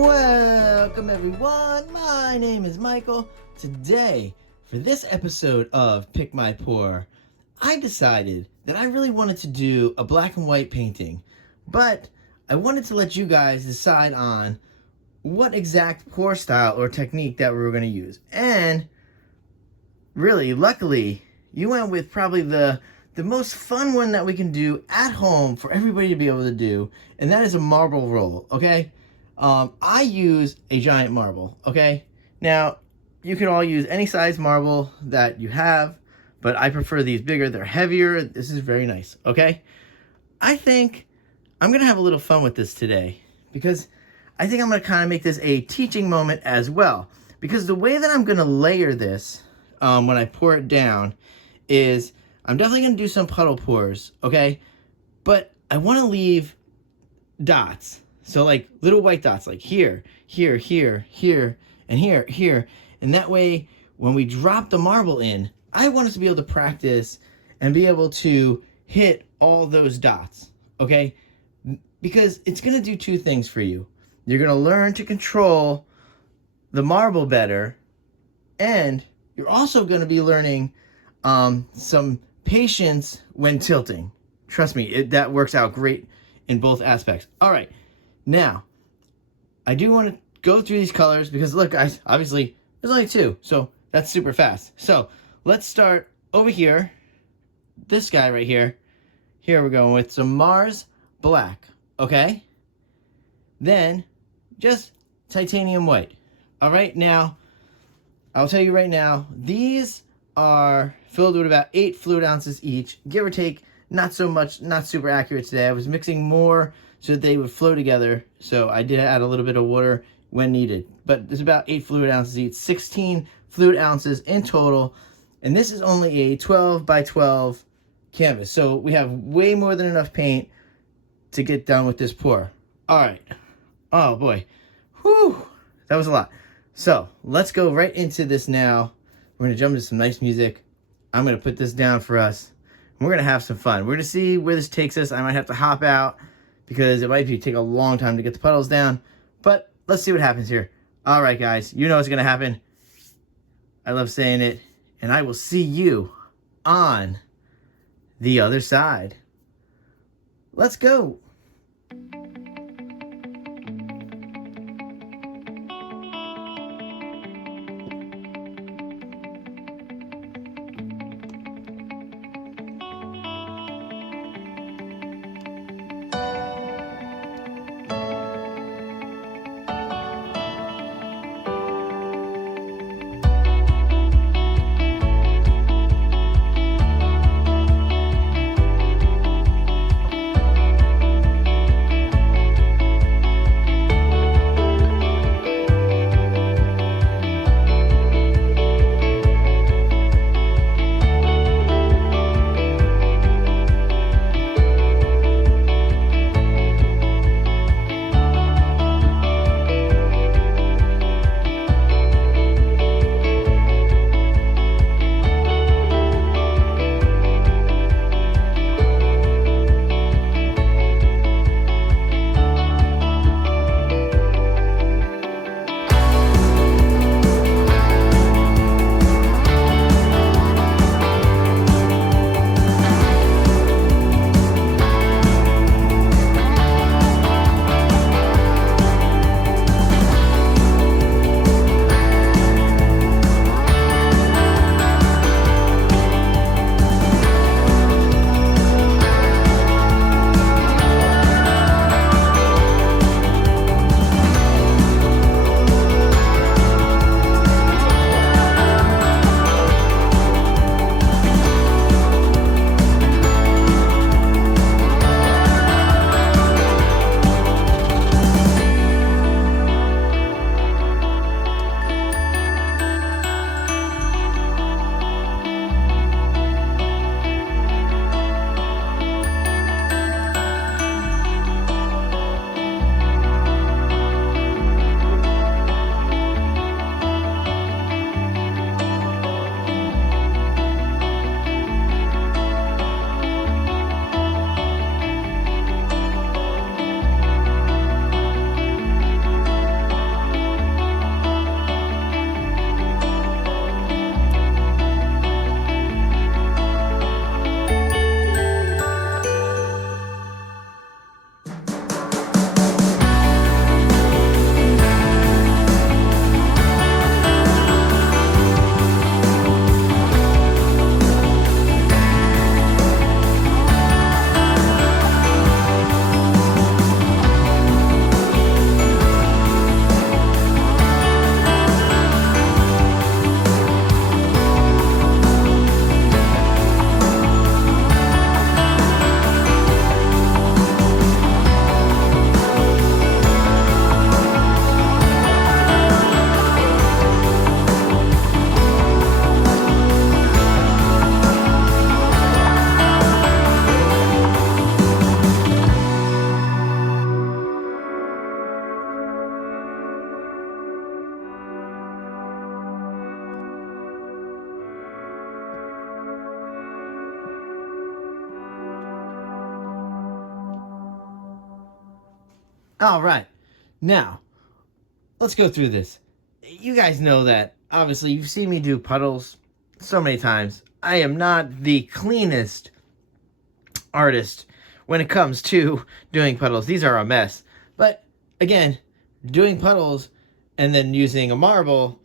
Welcome everyone, my name is Michael. Today, for this episode of Pick My Pour, I decided that I really wanted to do a black and white painting, but I wanted to let you guys decide on what exact pour style or technique that we were going to use. And really, luckily, you went with probably the most fun one that we can do at home for everybody to be able to do, and that is a marble roll, okay? I use a giant marble, okay? Now, you can all use any size marble that you have, but I prefer these bigger. They're heavier. This is very nice, okay? I think I'm going to have a little fun with this today because I think I'm going to kind of make this a teaching moment as well, because the way that I'm going to layer this when I pour it down is I'm definitely going to do some puddle pours, okay? But I want to leave dots. So like little white dots, like here, here, here, here, and here, here. And that way, when we drop the marble in, I want us to be able to practice and be able to hit all those dots, okay? Because it's going to do two things for you. You're going to learn to control the marble better, and you're also going to be learning some patience when tilting. Trust me, that works out great in both aspects. All right. Now, I do want to go through these colors because look, guys, obviously there's only two, so that's super fast. So let's start over here. This guy right here. Here we're going with some Mars Black, okay? Then just titanium white. All right, now I'll tell you right now, these are filled with about 8 fluid ounces each, give or take. Not so much, not super accurate today. I was mixing more so that they would flow together. So I did add a little bit of water when needed. But there's about 8 fluid ounces each, 16 fluid ounces in total. And this is only a 12 by 12 canvas. So we have way more than enough paint to get done with this pour. All right. Oh boy. Whew. That was a lot. So let's go right into this now. We're going to jump into some nice music. I'm going to put this down for us. We're going to have some fun. We're going to see where this takes us. I might have to hop out because it might take a long time to get the puddles down. But let's see what happens here. All right, guys. You know what's going to happen. I love saying it. And I will see you on the other side. Let's go. All right, now let's go through this. You guys know that, obviously, you've seen me do puddles so many times. I am not the cleanest artist when it comes to doing puddles. These are a mess. But, again, doing puddles and then using a marble,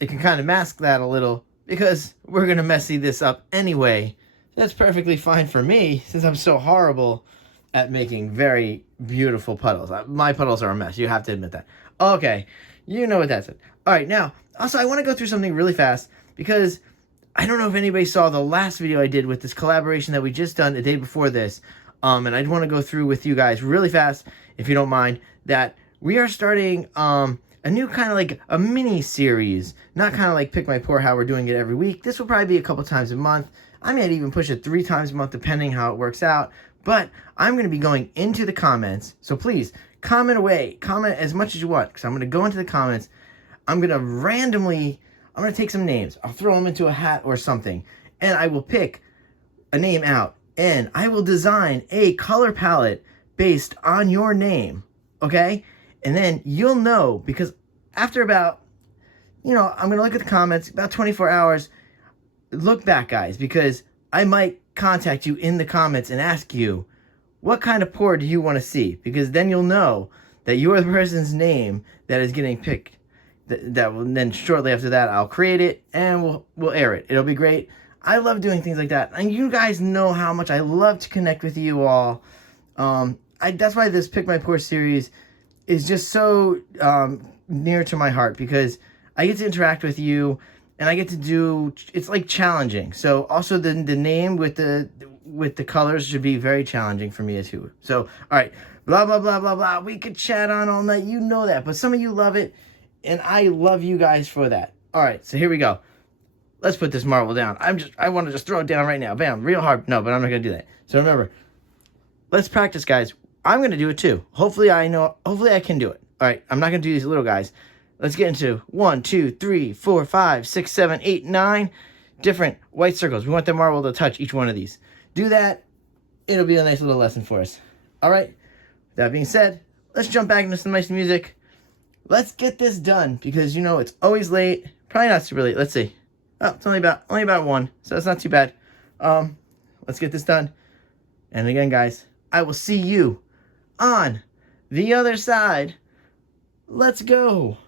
it can kind of mask that a little because we're going to messy this up anyway. That's perfectly fine for me since I'm so horrible at making very beautiful puddles. My puddles are a mess. You have to admit that. Okay, you know what that said. All right, now, also I want to go through something really fast because I don't know if anybody saw the last video I did with this collaboration that we just done the day before this. And I want to go through with you guys really fast, if you don't mind, that we are starting a new kind of like a mini series. Not kind of like Pick My Pour, how we're doing it every week. This will probably be a couple times a month. I might even push it 3 times a month depending how it works out. But I'm going to be going into the comments. So please, comment away. Comment as much as you want. Because I'm going to go into the comments. I'm going to take some names. I'll throw them into a hat or something. And I will pick a name out. And I will design a color palette based on your name. Okay? And then you'll know. Because after about, I'm going to look at the comments. About 24 hours. Look back, guys. Because I might contact you in the comments and ask you, what kind of pour do you want to see? Because then you'll know that you're the person's name that is getting picked. That will then shortly after that I'll create it and we'll air it. It'll be great. I love doing things like that, and you guys know how much I love to connect with you all. That's why this Pick My Pour series is just so near to my heart, because I get to interact with you. And I get to do, it's like challenging. So also the name with the colors should be very challenging for me too. So, all right, blah, blah, blah, blah, blah. We could chat on all night. You know that. But some of you love it. And I love you guys for that. All right, so here we go. Let's put this marble down. I want to just throw it down right now. Bam, real hard. No, but I'm not going to do that. So remember, let's practice, guys. I'm going to do it too. Hopefully I can do it. All right, I'm not going to do these little guys. Let's get into 1, 2, 3, 4, 5, 6, 7, 8, 9 different white circles. We want the marble to touch each one of these. Do that. It'll be a nice little lesson for us. All right. That being said, let's jump back into some nice music. Let's get this done because it's always late. Probably not super late. Let's see. Oh, it's only about 1, so it's not too bad. Let's get this done. And again, guys, I will see you on the other side. Let's go.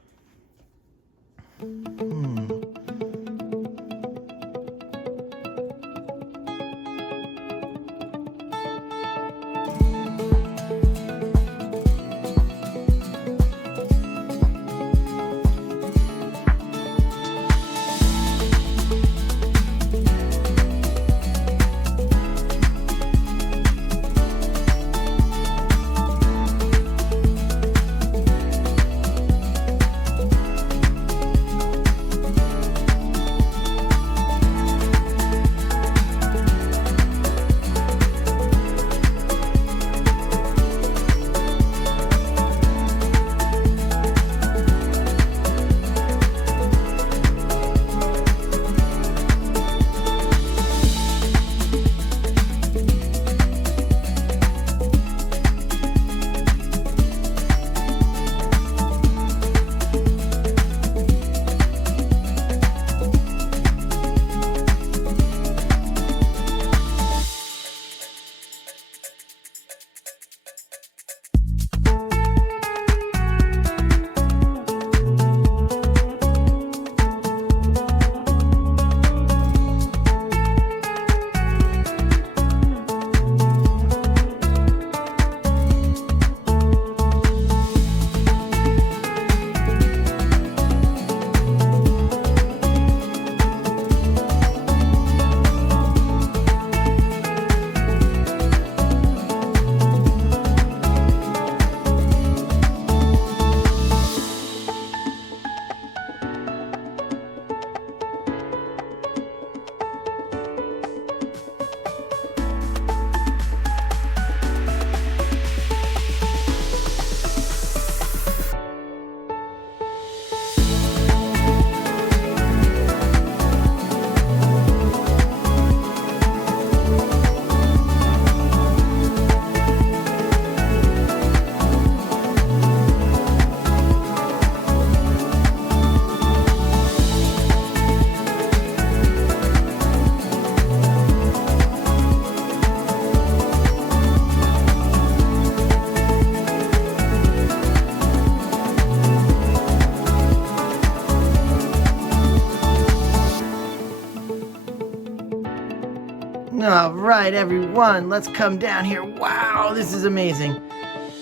All right, everyone, let's come down here. Wow, this is amazing.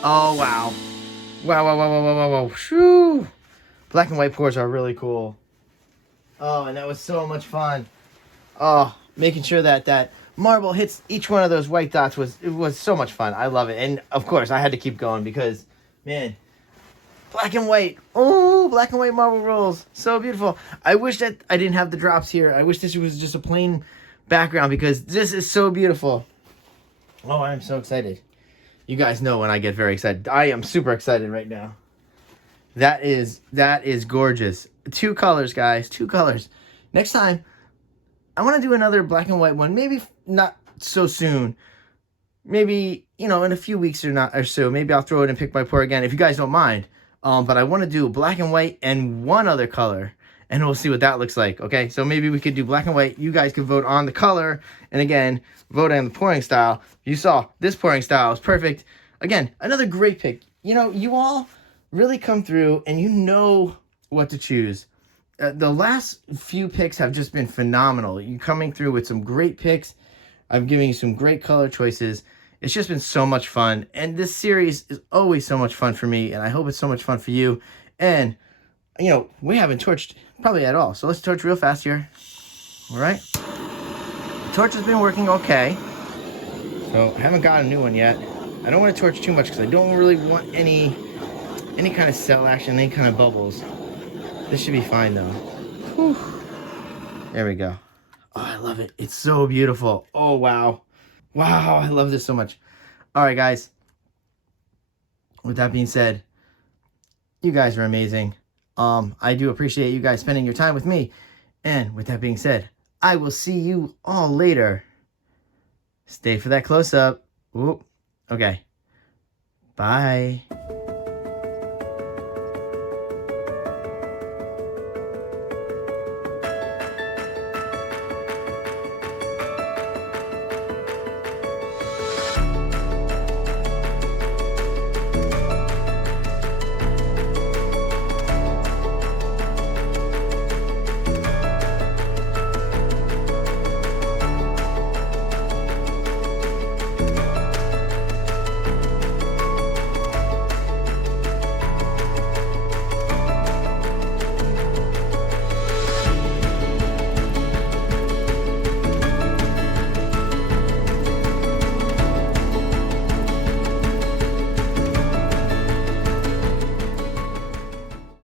Oh, wow. Wow, wow, wow, wow, wow, wow, wow. Shoo. Black and white pours are really cool. Oh, and that was so much fun. Oh, making sure that that marble hits each one of those white dots was so much fun. I love it. And, of course, I had to keep going because, man, black and white. Oh, black and white marble rolls. So beautiful. I wish that I didn't have the drops here. I wish this was just a plain background because this is so beautiful. Oh, I'm so excited. You guys know when I get very excited. I am super excited right now. That is gorgeous. 2 colors, guys. 2 colors. Next time, I want to do another black and white one. Maybe not so soon. Maybe, in a few weeks or so. Maybe I'll throw it in Pick My Pour again if you guys don't mind. But I want to do black and white and one other color. And we'll see what that looks like, okay? So maybe we could do black and white. You guys can vote on the color. And again, vote on the pouring style. You saw this pouring style is perfect. Again, another great pick. You all really come through and you know what to choose. The last few picks have just been phenomenal. You're coming through with some great picks. I'm giving you some great color choices. It's just been so much fun. And this series is always so much fun for me. And I hope it's so much fun for you. And, we haven't torched probably at all. So let's torch real fast here. All right. The torch has been working okay. So I haven't got a new one yet. I don't want to torch too much because I don't really want any kind of cell action, any kind of bubbles. This should be fine though. Whew. There we go. Oh, I love it. It's so beautiful. Oh, wow. Wow, I love this so much. All right, guys. With that being said, you guys are amazing. I do appreciate you guys spending your time with me. And with that being said, I will see you all later. Stay for that close-up. Oop. Okay. Bye.